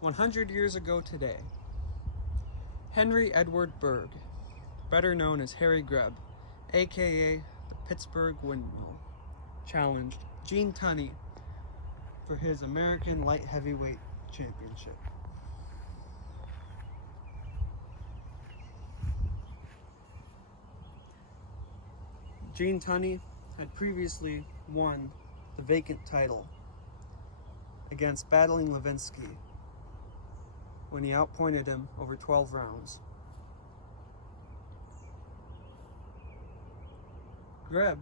100 years ago today, Henry Edward Berg, better known as Harry Greb, aka the Pittsburgh Windmill, challenged Gene Tunney for his American Light Heavyweight Championship. Gene Tunney had previously won the vacant title against battling Levinsky when he outpointed him over 12 rounds. Greb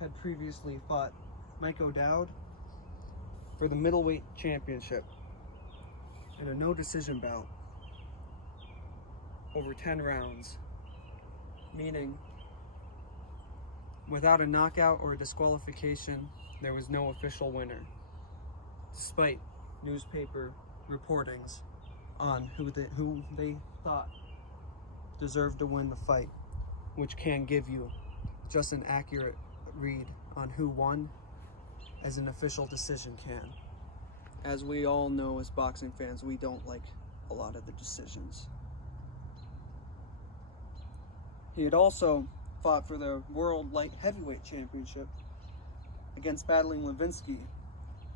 had previously fought Mike O'Dowd for the middleweight championship in a no-decision bout over 10 rounds, meaning without a knockout or a disqualification, there was no official winner, despite newspaper reportings on who they thought deserved to win the fight, which can give you just an accurate read on who won, as an official decision can. As we all know as boxing fans, we don't like a lot of the decisions. He had also fought for the World Light Heavyweight Championship against battling Levinsky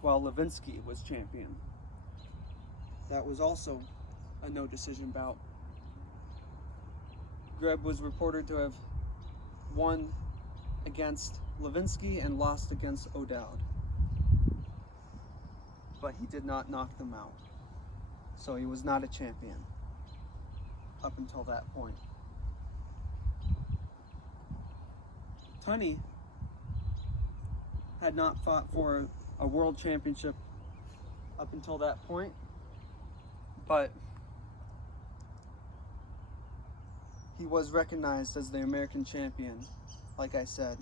while Levinsky was champion. That was also a no-decision bout. Greb was reported to have won against Levinsky and lost against O'Dowd, but he did not knock them out, so he was not a champion up until that point. Tunney had not fought for a world championship up until that point, but he was recognized as the American champion, like I said,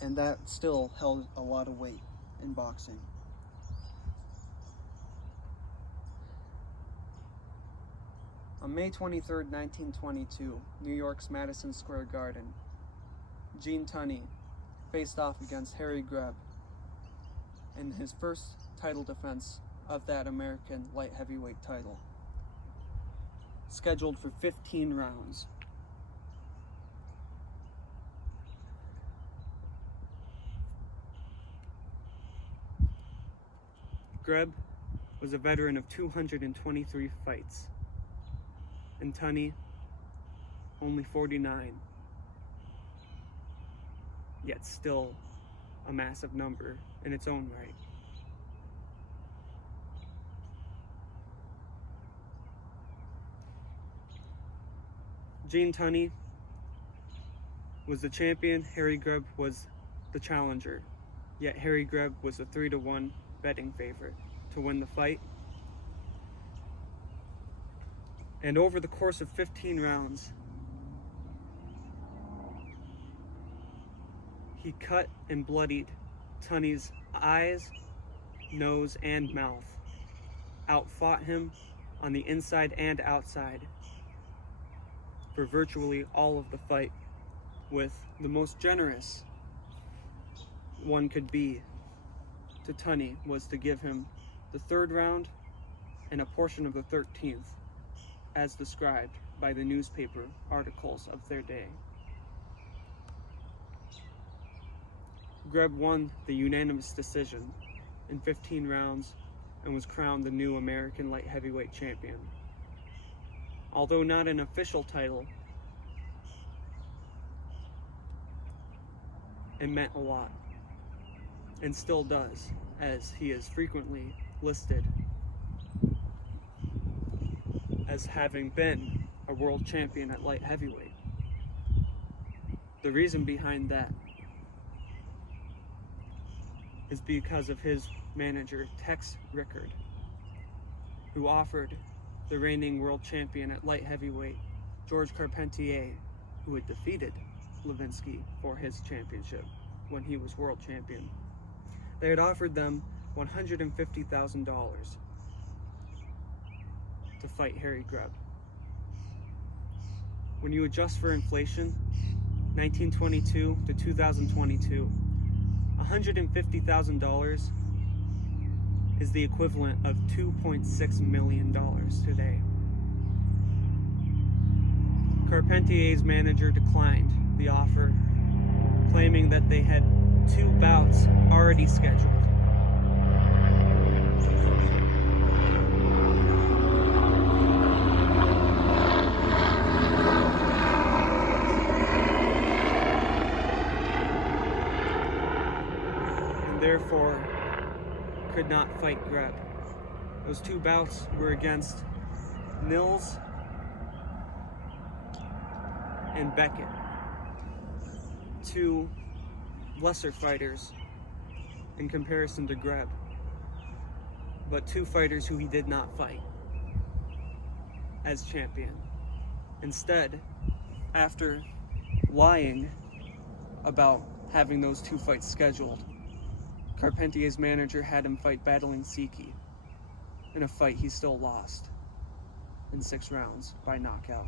and that still held a lot of weight in boxing. On May 23rd, 1922, New York's Madison Square Garden, Gene Tunney faced off against Harry Greb in his first title defense of that American light heavyweight title, scheduled for 15 rounds. Greb was a veteran of 223 fights, and Tunney only 49, yet still a massive number in its own right. Gene Tunney was the champion, Harry Greb was the challenger, yet Harry Greb was a 3-1 betting favorite to win the fight. And over the course of 15 rounds, he cut and bloodied Tunney's eyes, nose, and mouth, outfought him on the inside and outside for virtually all of the fight, with the most generous one could be to Tunney was to give him the 3rd round and a portion of the 13th, as described by the newspaper articles of their day. Greb won the unanimous decision in 15 rounds and was crowned the new American light heavyweight champion. Although not an official title, it meant a lot, and still does, as he is frequently listed as having been a world champion at light heavyweight. The reason behind that is because of his manager, Tex Rickard, who offered the reigning world champion at light heavyweight, George Carpentier, who had defeated Levinsky for his championship when he was world champion. They had offered them $150,000 to fight Harry Greb. When you adjust for inflation, 1922 to 2022, $150,000 is the equivalent of $2.6 million today. Carpentier's manager declined the offer, claiming that they had 2 bouts already scheduled. And therefore could not fight Greb. Those 2 bouts were against Nils and Beckett, 2 lesser fighters in comparison to Greb, but 2 fighters who he did not fight as champion. Instead, after lying about having those 2 fights scheduled, Carpentier's manager had him fight Battling Siki in a fight he still lost in 6 rounds by knockout.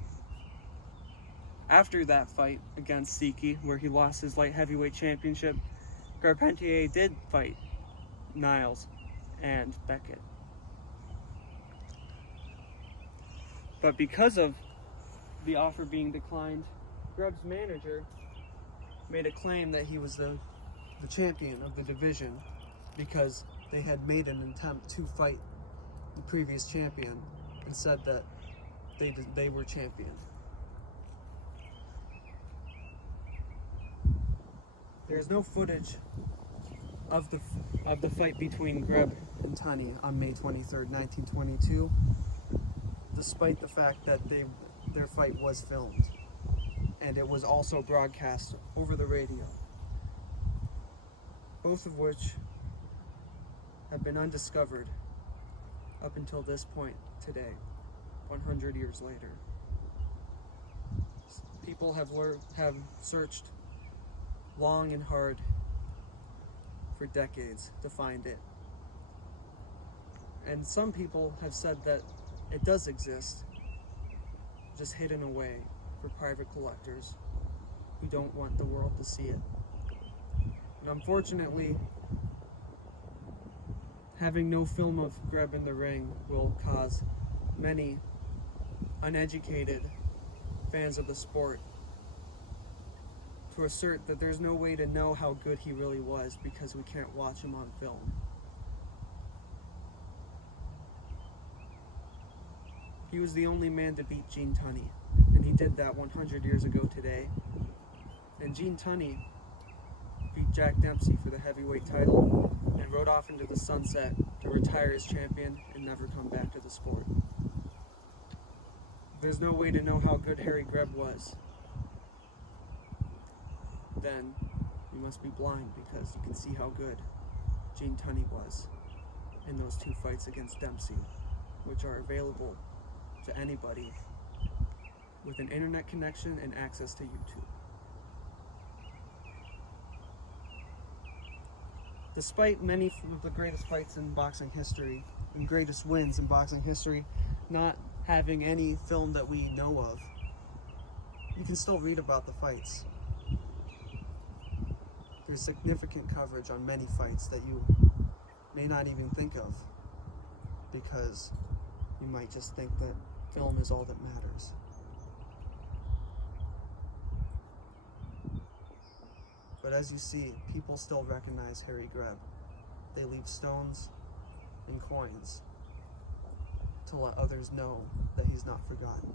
After that fight against Siki, where he lost his light heavyweight championship, Carpentier did fight Niles and Beckett. But because of the offer being declined, Greb's manager made a claim that he was the champion of the division because they had made an attempt to fight the previous champion and said that they were champion. There's no footage of the fight between Greb and Tunney on May 23rd, 1922, despite the fact that their fight was filmed, and it was also broadcast over the radio, both of which have been undiscovered up until this point today, 100 years later. People have searched long and hard for decades to find it. And some people have said that it does exist, just hidden away for private collectors who don't want the world to see it. And unfortunately, having no film of Greb in the ring will cause many uneducated fans of the sport to assert that there's no way to know how good he really was because we can't watch him on film. He was the only man to beat Gene Tunney, and he did that 100 years ago today. And Gene Tunney beat Jack Dempsey for the heavyweight title and rode off into the sunset to retire as champion and never come back to the sport. There's no way to know how good Harry Greb was. Then you must be blind because you can see how good Gene Tunney was in those 2 fights against Dempsey, which are available to anybody with an internet connection and access to YouTube. Despite many of the greatest fights in boxing history and greatest wins in boxing history not having any film that we know of, you can still read about the fights. There's significant coverage on many fights that you may not even think of because you might just think that film is all that matters. But as you see, people still recognize Harry Greb. They leave stones and coins to let others know that he's not forgotten.